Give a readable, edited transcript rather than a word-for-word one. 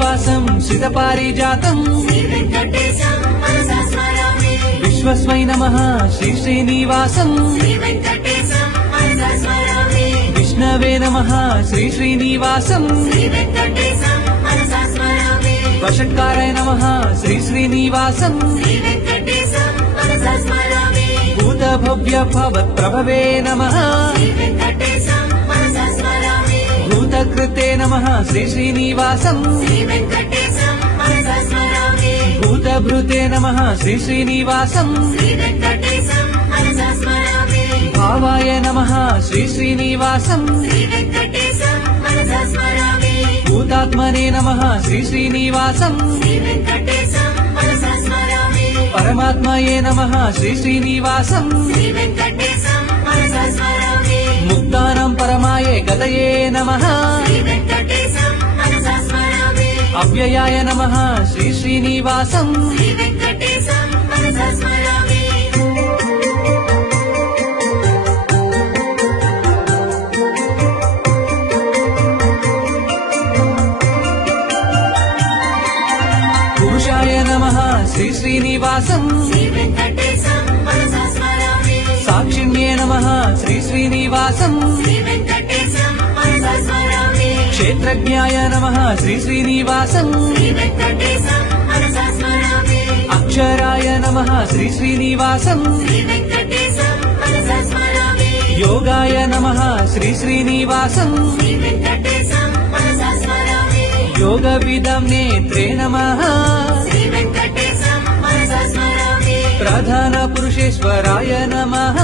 శ్రీనివాసం శ్రితపారిజాతం విశ్వస్మై నమః శ్రీ శ్రీనివాసం విష్ణవే నమః శ్రీ శ్రీనివాసం వషట్కారాయ నమః శ్రీ శ్రీనివాసం భూతభవ్య భవత్ప్రభవే నమః భూతకృతే నమః శ్రీ శ్రీనివాసం భూతభృతే నమః శ్రీ శ్రీనివాసం భావాయ నమః శ్రీ శ్రీనివాసం భూతాత్మనే నమః శ్రీ శ్రీనివాసం పరమాత్మయే నమః శ్రీ శ్రీనివాసం ముక్తానాం పరమాయే గతయే నమః అవ్యయాయ నమః శ్రీ శ్రీనివాసం పురుషాయ నమః శ్రీ శ్రీనివాసం సాక్షిణ్యే నమః శ్రీ శ్రీనివాసం క్షేత్రజ్ఞాయ నమః శ్రీ శ్రీనివాసం అక్షరాయ నమః శ్రీ శ్రీనివాసం యోగాయ నమః శ్రీ శ్రీనివాసం యోగ విదం నేత్రే నమః ప్రధాన పురుషేశ్వరాయ నమః